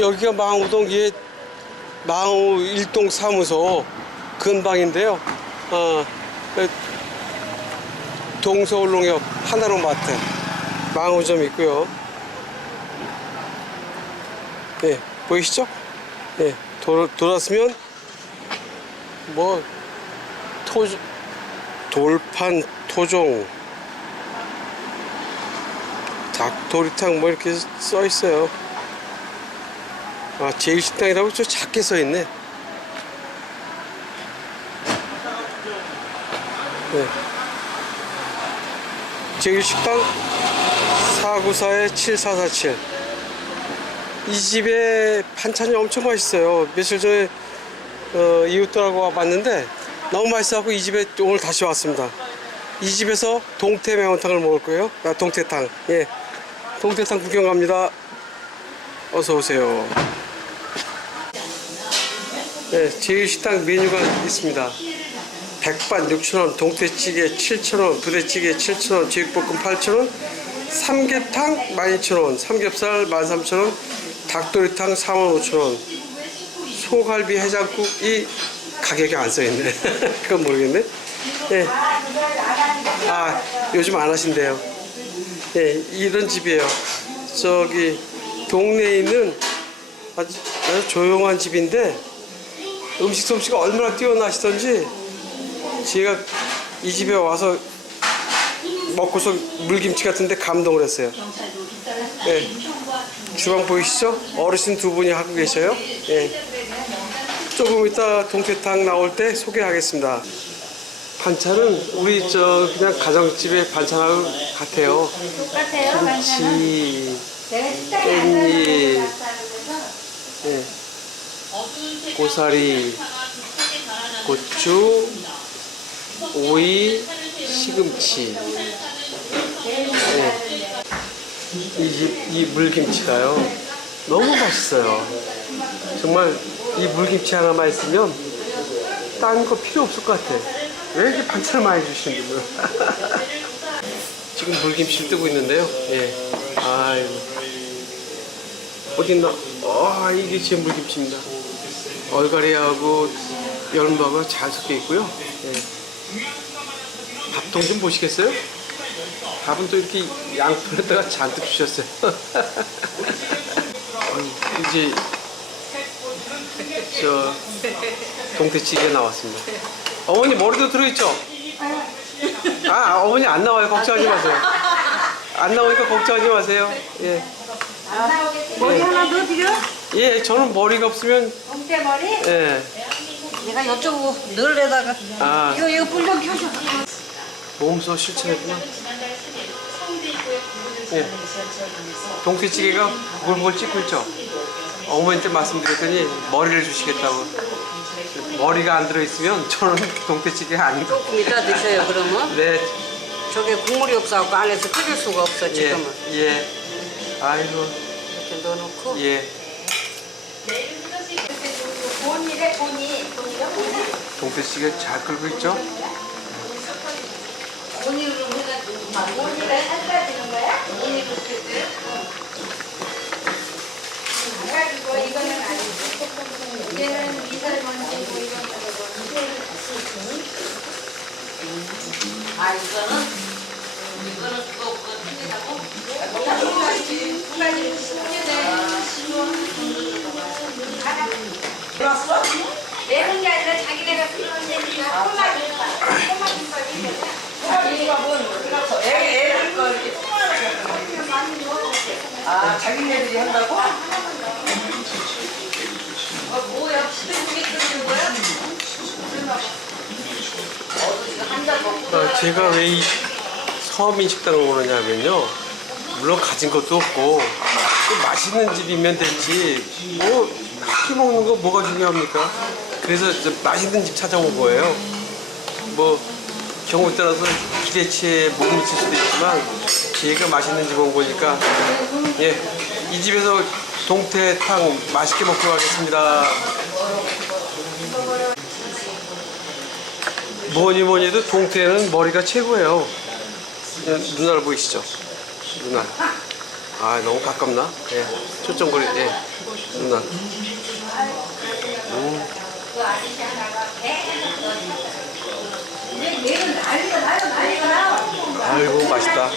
여기가 망우동 예 망우 일동 사무소 근방인데요. 어, 에, 동서울농협 하나로 마트 망우점 있고요. 예, 보이시죠? 예, 돌, 돌았으면 뭐 토, 돌판 토종 닭도리탕 뭐 이렇게 써 있어요. 아, 제일식당이라고 저 작게 써 있네. 네. 제일식당 494에 7447. 이 집에 반찬이 엄청 맛있어요. 며칠 전에 어, 이웃들하고 와봤는데 너무 맛있어갖고 이 집에 오늘 다시 왔습니다. 이 집에서 동태 매운탕을 먹을 거예요. 아, 동태탕. 예. 동태탕 구경 갑니다. 어서 오세요. 네, 제일식당 메뉴가 있습니다. 백반 6,000원, 동태찌개 7,000원, 부대찌개 7,000원, 제육볶음 8,000원, 삼계탕 12,000원, 삼겹살 13,000원, 닭도리탕 45,000원, 소갈비 해장국이 가격이 안 써있네. 그건 모르겠네. 예. 아, 요즘 안 하신대요. 예, 이런 집이에요. 저기, 동네에 있는 아주, 아주 조용한 집인데, 음식 솜씨가 얼마나 뛰어나시던지, 제가 이 집에 와서 먹고서 물김치 같은데 감동을 했어요. 예. 주방 보이시죠? 어르신 두 분이 하고 계셔요. 예. 조금 이따 동태탕 나올 때 소개하겠습니다. 반찬은 우리 저 그냥 가정집의 반찬하고 같아요. 똑같아요. 김치, 깻잎, 앉아서 예. 고사리, 고추, 오이, 시금치. 예. 이 집, 이 물김치가요. 너무 맛있어요. 정말 이 물김치 하나만 있으면 딴 거 필요 없을 것 같아. 왜 이렇게 반찬을 많이 주시는지 몰라. 지금 물김치를 뜨고 있는데요. 예. 아이고. 어딨나? 아, 이게 제 물김치입니다. 얼갈이하고 열무하고 잘 섞여 있고요. 예. 밥통 좀 보시겠어요? 밥은 또 이렇게 양푼에다가 잔뜩 주셨어요. 이제 저 동태찌개 나왔습니다. 어머니 머리도 들어있죠? 아 어머니 안 나와요. 걱정하지 마세요. 안 나오니까 걱정하지 마세요. 예. 머리 하나 더 드려? 예, 저는 머리가 없으면 동태머리? 예. 내가 이쪽으로 널에다가 아 이거 이거 불 좀 켜줘. 보험서 실천했구나. 예. 동태찌개가 보글보글 찍고 있죠. 어머니한테 말씀드렸더니 머리를 주시겠다고. 머리가 안 들어있으면 저는 동태찌개 아니고. 조금 이따 드셔요 그러면 네, 저게 국물이 없어갖고 안에서 끓일 수가 없어 예, 지금은 예. 아이고, 이렇게 넣어놓고 예. 본이래 본이. 동태찌개 잘 끓고 있죠? 본이를 살쪄야 되는 거야? 본이를 쓸때 그래가지고 이거는 아니고 얘는 미설먼지고 이런 거고 아 이거는 이거는 그거 그거 튀기라고 아 제가 왜 이 서민 식당을 오느냐면요. 물론 가진 것도 없고 또 맛있는 집이면 됐지 뭐 학기 먹는 거 뭐가 중요합니까? 그래서 저 맛있는 집 찾아온 거예요. 뭐 경우에 따라서 기대치에 못 미칠 수도 있지만 제가 맛있는 집 온 거니까 예, 이 집에서 동태탕 맛있게 먹고 가겠습니다. 뭐니 뭐니 해도 동태는 머리가 최고예요. 누나를 보이시죠? 누나 아 너무 가깝나? 예 초점거리 예 누나 음. 아이고 맛있다